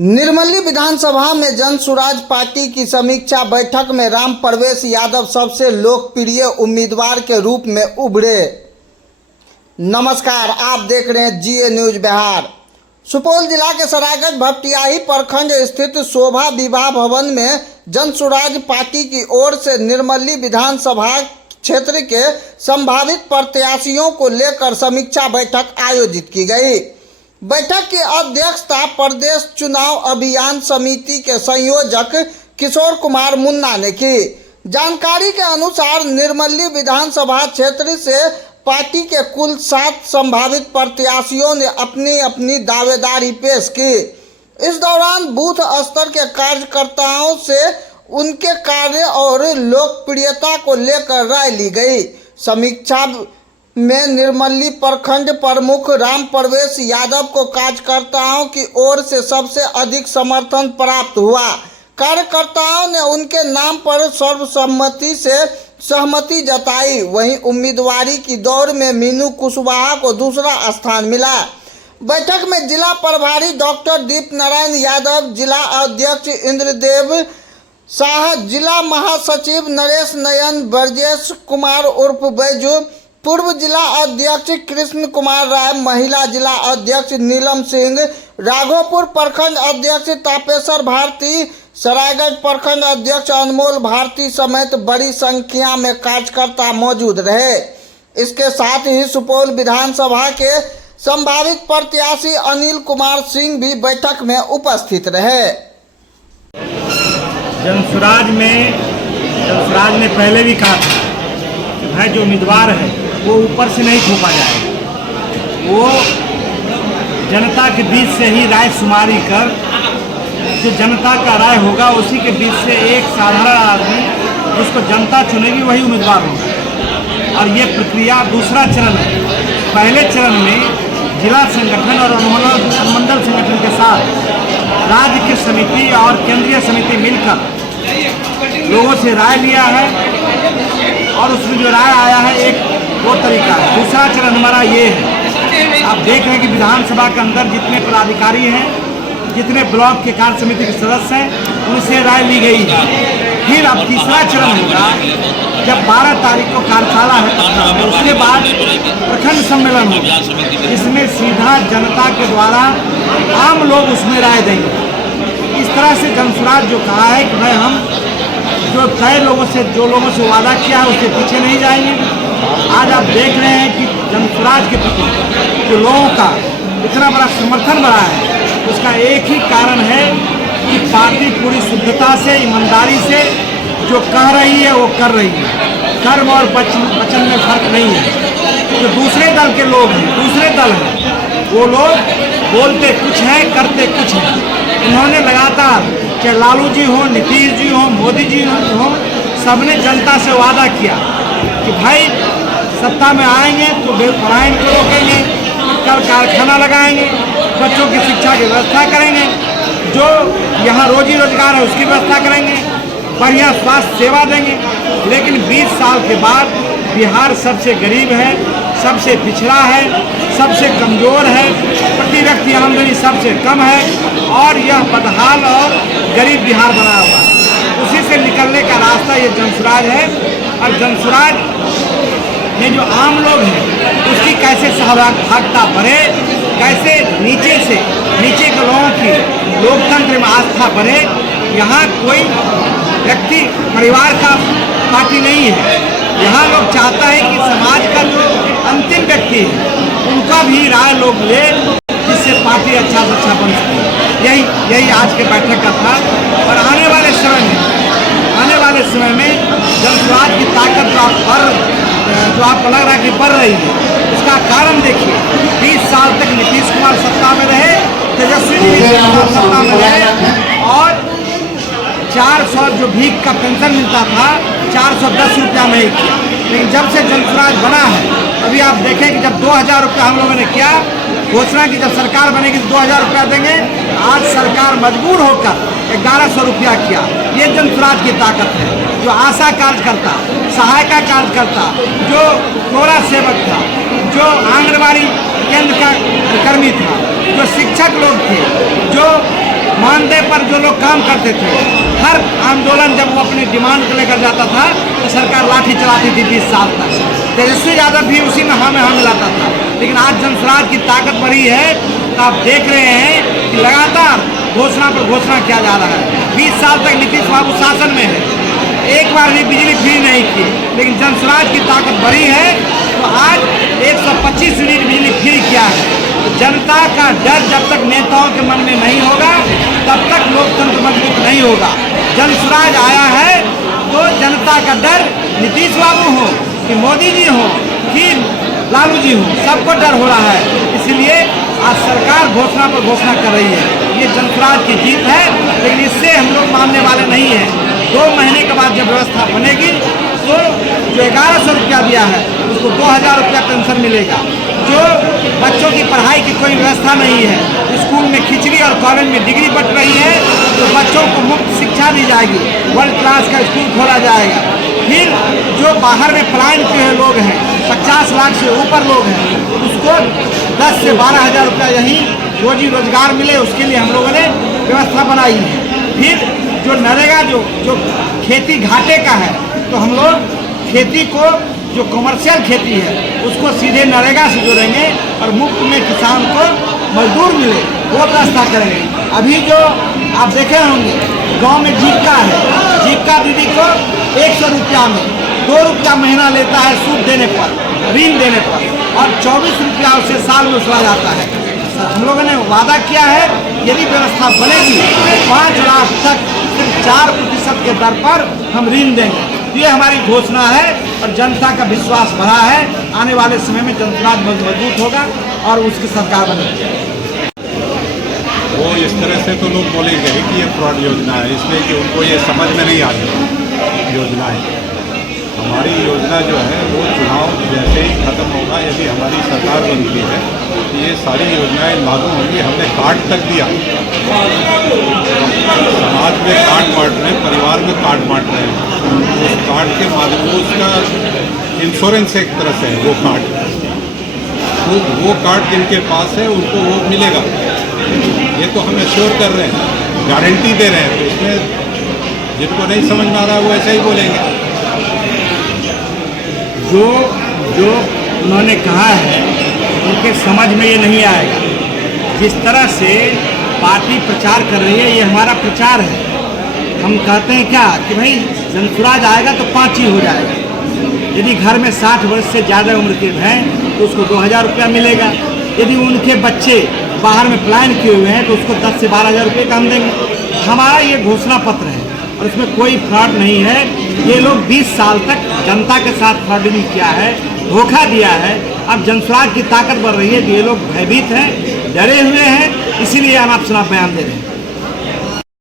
निर्मली विधानसभा में जन सुराज पार्टी की समीक्षा बैठक में राम प्रवेश यादव सबसे लोकप्रिय उम्मीदवार के रूप में उभरे। नमस्कार, आप देख रहे हैं जीए न्यूज बिहार। सुपौल जिला के सरायगढ़ भपटियाही प्रखंड स्थित शोभा विवाह भवन में जन सुराज पार्टी की ओर से निर्मली विधानसभा क्षेत्र के संभावित प्रत्याशियों को लेकर समीक्षा बैठक आयोजित की गई। बैठक की अध्यक्षता प्रदेश चुनाव अभियान समिति के संयोजक किशोर कुमार मुन्ना ने की। जानकारी के अनुसार निर्मली विधानसभा क्षेत्र से पार्टी के कुल 7 संभावित प्रत्याशियों ने अपनी अपनी दावेदारी पेश की। इस दौरान बूथ स्तर के कार्यकर्ताओं से उनके कार्य और लोकप्रियता को लेकर राय ली गई। समीक्षा में निर्मली प्रखंड प्रमुख राम प्रवेश यादव को कार्यकर्ताओं की ओर से सबसे अधिक समर्थन प्राप्त हुआ। कार्यकर्ताओं ने उनके नाम पर सर्वसम्मति से सहमति जताई। वहीं उम्मीदवारी की दौड़ में मीनू कुशवाहा को दूसरा स्थान मिला। बैठक में जिला प्रभारी डॉक्टर दीप नारायण यादव, जिला अध्यक्ष इंद्रदेव शाह, जिला महासचिव नरेश नयन, ब्रजेश कुमार उर्फ बैजू, पूर्व जिला अध्यक्ष कृष्ण कुमार राय, महिला जिला अध्यक्ष नीलम सिंह, राघोपुर प्रखंड अध्यक्ष तापेश्वर भारती, सरायगढ़ प्रखंड अध्यक्ष अनमोल भारती समेत बड़ी संख्या में कार्यकर्ता मौजूद रहे। इसके साथ ही सुपौल विधानसभा के संभावित प्रत्याशी अनिल कुमार सिंह भी बैठक में उपस्थित रहे। जनसुराज ने पहले भी कहा था कि भाई जो उम्मीदवार है वो ऊपर से नहीं थोपा जाएगा, वो जनता के बीच से ही राय शुमारी कर जो जनता का राय होगा उसी के बीच से एक साधारण आदमी जिसको जनता चुनेगी वही उम्मीदवार होगा। और ये प्रक्रिया दूसरा चरण है। पहले चरण में जिला संगठन और अनुमंडल संगठन के साथ राज्य की समिति और केंद्रीय समिति मिलकर लोगों से राय लिया है और उसमें जो राय आया है एक वो तरीका है। दूसरा चरण हमारा ये है, आप देख रहे हैं कि विधानसभा के अंदर जितने पदाधिकारी हैं, जितने ब्लॉक के कार्य समिति के सदस्य हैं, उनसे राय ली गई है। फिर अब तीसरा चरण होगा जब 12 तारीख को कार्यशाला है, उसके बाद प्रखंड सम्मेलन होगा, जिसमें सीधा जनता के द्वारा आम लोग उसमें राय देंगे। इस तरह से जनसुराज जो कहा है कि भाई हम जो तय लोगों से वादा किया है उसके पीछे नहीं जाएंगे। आज आप देख रहे हैं कि जनसुराज के प्रति जो लोगों का इतना बड़ा समर्थन बढ़ा है, उसका एक ही कारण है कि पार्टी पूरी शुद्धता से, ईमानदारी से जो कह रही है वो कर रही है। कर्म और वचन में फर्क नहीं है। जो दूसरे दल के लोग हैं, दूसरे दल हैं, वो लोग बोलते कुछ है, करते कुछ है। उन्होंने लगातार, चाहे लालू जी हो, नीतीश जी हो, मोदी जी हो, सबने जनता से वादा किया कि भाई सत्ता में आएंगे तो पढ़ाई को रोकेंगे, कल कारखाना लगाएंगे, बच्चों की शिक्षा की व्यवस्था करेंगे, जो यहाँ रोजी रोजगार है उसकी व्यवस्था करेंगे, बढ़िया स्वास्थ्य सेवा देंगे। लेकिन 20 साल के बाद बिहार सबसे गरीब है, सबसे पिछड़ा है, सबसे कमज़ोर है, प्रति व्यक्ति आमदनी सबसे कम है और यह बदहाल और गरीब बिहार बना हुआ है। उसी से निकलने का रास्ता ये जनसुराज है। और जनसुराज में जो आम लोग हैं उसकी कैसे सहभागिता बढ़े, कैसे नीचे के लोगों की लोकतंत्र में आस्था बढ़े। यहाँ कोई व्यक्ति परिवार का पार्टी नहीं है। यहाँ लोग चाहता है कि समाज का जो अंतिम व्यक्ति है उनका भी राय लोग ले, जिससे पार्टी अच्छा से अच्छा बन सके। यही आज के बैठक का था। और आने वाले समय में जनसुराज की ताकत जो आपको लग रहा है कि बढ़ रही है, उसका कारण देखिए। 20 साल तक नीतीश कुमार सत्ता में रहे, तेजस्वी जी सत्ता में रहे और 400 जो भीख का पेंशन मिलता था 410 रुपया में ही किया। लेकिन जब से जनसुराज बना है, अभी आप देखें कि जब 2000 रुपया हम लोगों ने किया घोषणा की, जब सरकार बनेगी तो 2000 रुपया देंगे, आज सरकार मजबूर होकर 1100 रुपया किया। ये जनसुराज की ताकत है। जो आशा कार्यकर्ता, सहायता कार्यकर्ता, जो कोरा सेवक था, जो आंगनबाड़ी केंद्र का कर्मी था, जो शिक्षक लोग थे, जो मानदेय पर जो लोग काम करते थे, हर आंदोलन जब वो अपनी डिमांड को लेकर जाता था तो सरकार लाठी चलाती थी 20 साल तक। तेजस्वी यादव भी उसी में हाँ मिलाता था। लेकिन आज जनसुराज की ताकत बढ़ी है तो आप देख रहे हैं कि लगातार घोषणा पर घोषणा किया जा रहा है। 20 साल तक नीतीश बाबू शासन में है, एक बार भी बिजली फ्री नहीं की, लेकिन जनसुराज की ताकत बढ़ी है तो आज 125 यूनिट बिजली फ्री किया है। तो जनता का डर जब तक नेताओं के मन में नहीं होगा तब तक लोकतंत्र मजबूत नहीं होगा। जनसुराज आया है तो जनता का डर नीतीश बाबू हो कि मोदी जी हो कि लालू जी हो, सबको डर हो रहा है। इसीलिए आज सरकार घोषणा पर घोषणा कर रही है। ये जनसुराज की जीत है, लेकिन इससे हम लोग मानने वाले नहीं हैं। 2 महीने के बाद जब व्यवस्था बनेगी तो जो 1100 रुपया दिया है उसको 2000 रुपया पेंशन मिलेगा। जो बच्चों की पढ़ाई की कोई व्यवस्था नहीं है, स्कूल में खिचड़ी और कॉलेज में डिग्री बट रही है, तो बच्चों को मुफ्त शिक्षा दी जाएगी, वर्ल्ड क्लास का स्कूल खोला जाएगा। फिर जो बाहर में पलायन किए हुए लोग हैं, 50 लाख से ऊपर लोग हैं, उसको 10 से 12 हज़ार रुपया यहीं रोजी रोजगार मिले, उसके लिए हम लोगों ने व्यवस्था बनाई है। फिर जो नरेगा जो खेती घाटे का है, तो हम लोग खेती को जो कमर्शियल खेती है उसको सीधे नरेगा से जोड़ेंगे और मुफ्त में किसान को मजदूर मिले वो व्यवस्था करेंगे। अभी जो आप देखे होंगे गांव में जीविका है, जीविका दीदी को 100 रुपया में 2 रुपया महीना लेता है सूद देने पर, ऋण देने पर, और 24 रुपया उसे साल में वसूला जाता है। हम लोगों ने वादा किया है यदि व्यवस्था बनेगी तो 5 लाख तक सिर्फ 4% के दर पर हम ऋण देंगे। ये हमारी घोषणा है और जनता का विश्वास बढ़ा है। आने वाले समय में जनसुराज मजबूत होगा और उसकी सरकार बनेगी। वो इस तरह से तो लोग बोलेंगे कि ये फ्रॉड योजना है, इसलिए कि उनको ये समझ में नहीं आती योजनाएं। हमारी योजना जो है वो चुनाव जैसे ही खत्म होगा, यदि हमारी सरकार बनती है तो ये सारी योजनाएं लागू होंगी। हमने कार्ड तक दिया, समाज में कार्ड बांट रहे हैं, परिवार में कार्ड बांट रहे हैं। उस कार्ड के माध्यम से उसका इंश्योरेंस एक तरह से है वो कार्ड, तो वो कार्ड जिनके पास है उनको वो मिलेगा। ये तो हम एश्योर कर रहे हैं, गारंटी दे रहे हैं। तो इसमें जिनको नहीं समझ में आ रहा है वो ऐसे ही बोलेंगे। जो उन्होंने कहा है उनके समझ में ये नहीं आएगा। जिस तरह से पार्टी प्रचार कर रही है ये हमारा प्रचार है। हम कहते हैं क्या कि भाई जनसुराज आएगा तो 5 ही हो जाएगा। यदि घर में 60 वर्ष से ज़्यादा उम्र के हैं तो उसको 2000 रुपया मिलेगा। यदि उनके बच्चे बाहर में पलायन किए हुए हैं तो उसको 10 से 12 हज़ार रुपये का हम देंगे। हमारा ये घोषणा पत्र है और इसमें कोई फ्रॉड नहीं है। ये लोग 20 साल तक जनता के साथ फ्रॉडिंग किया है, धोखा दिया है। अब जनसुराज की ताकत बढ़ रही है तो ये लोग भयभीत हैं, डरे हुए हैं, इसीलिए हम आप चुनाव बयान दे रहे हैं।